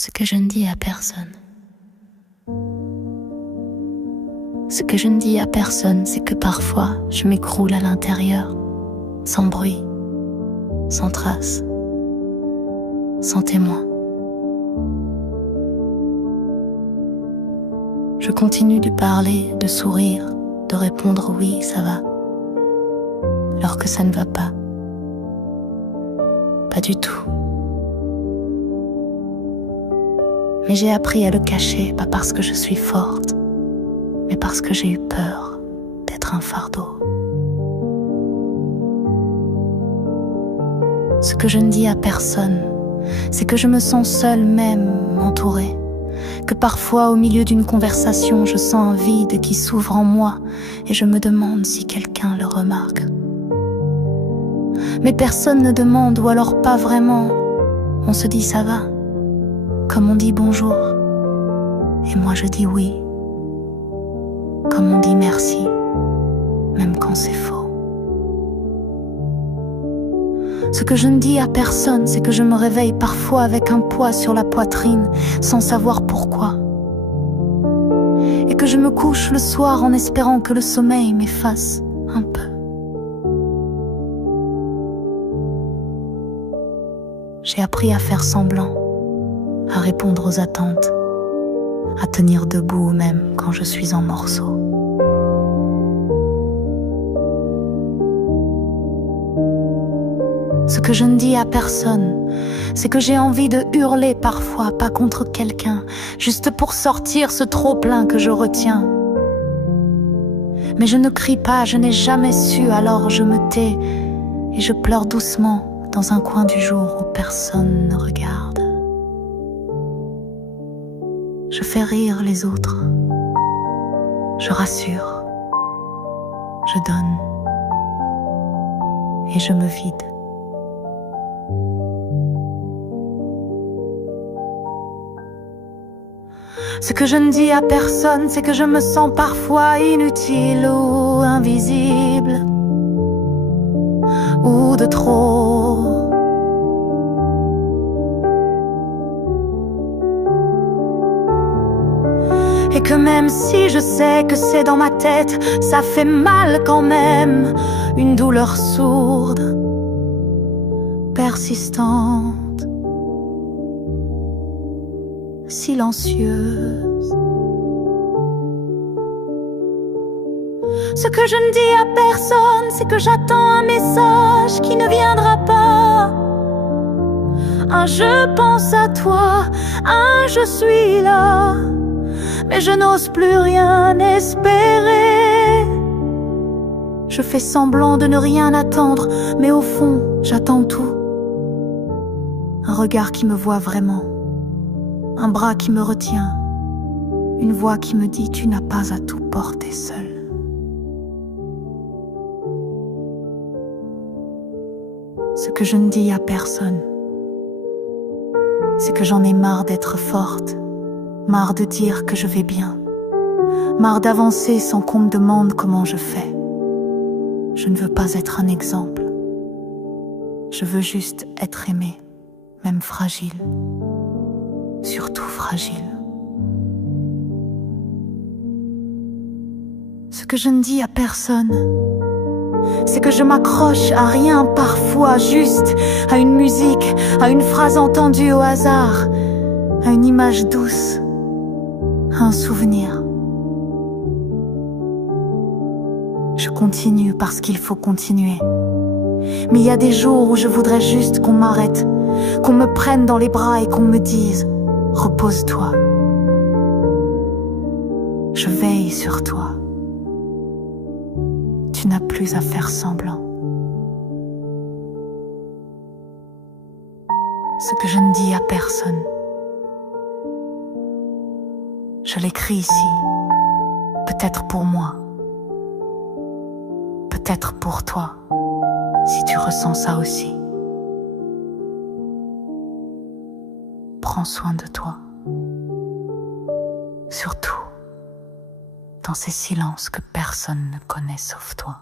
Ce que je ne dis à personne. Ce que je ne dis à personne, c'est que parfois je m'écroule à l'intérieur, sans bruit, sans trace, sans témoin. Je continue de parler, de sourire, de répondre oui, ça va, alors que ça ne va pas. Pas du tout. Mais j'ai appris à le cacher, pas parce que je suis forte, mais parce que j'ai eu peur d'être un fardeau. Ce que je ne dis à personne, c'est que je me sens seule même, entourée. Que parfois, au milieu d'une conversation, je sens un vide qui s'ouvre en moi et je me demande si quelqu'un le remarque. Mais personne ne demande, ou alors pas vraiment. On se dit ça va, comme on dit bonjour. Et moi je dis oui, comme on dit merci, même quand c'est faux. Ce que je ne dis à personne, c'est que je me réveille parfois avec un poids sur la poitrine, sans savoir pourquoi. Et que je me couche le soir en espérant que le sommeil m'efface un peu. J'ai appris à faire semblant, à répondre aux attentes, à tenir debout même quand je suis en morceaux. Ce que je ne dis à personne, c'est que j'ai envie de hurler parfois, pas contre quelqu'un, juste pour sortir ce trop-plein que je retiens. Mais je ne crie pas, je n'ai jamais su, alors je me tais et je pleure doucement dans un coin du jour où personne ne regarde. Je fais rire les autres, je rassure, je donne et je me vide. Ce que je ne dis à personne, c'est que je me sens parfois inutile ou invisible, ou de trop. Et que même si je sais que c'est dans ma tête, ça fait mal quand même, une douleur sourde, persistante, silencieuse. Ce que je ne dis à personne, c'est que j'attends un message qui ne viendra pas. Un je pense à toi, un je suis là, mais je n'ose plus rien espérer. Je fais semblant de ne rien attendre, mais au fond, j'attends tout. Un regard qui me voit vraiment, un bras qui me retient, une voix qui me dit « Tu n'as pas à tout porter seul ». Ce que je ne dis à personne, c'est que j'en ai marre d'être forte, marre de dire que je vais bien, marre d'avancer sans qu'on me demande comment je fais. Je ne veux pas être un exemple, je veux juste être aimée, même fragile. Surtout fragile. Ce que je ne dis à personne, c'est que je m'accroche à rien parfois, juste à une musique, à une phrase entendue au hasard, à une image douce, à un souvenir. Je continue parce qu'il faut continuer. Mais il y a des jours où je voudrais juste qu'on m'arrête, qu'on me prenne dans les bras et qu'on me dise « Repose-toi. Je veille sur toi. Tu n'as plus à faire semblant. » Ce que je ne dis à personne, je l'écris ici, peut-être pour moi, peut-être pour toi, si tu ressens ça aussi. Prends soin de toi, surtout dans ces silences que personne ne connaît sauf toi.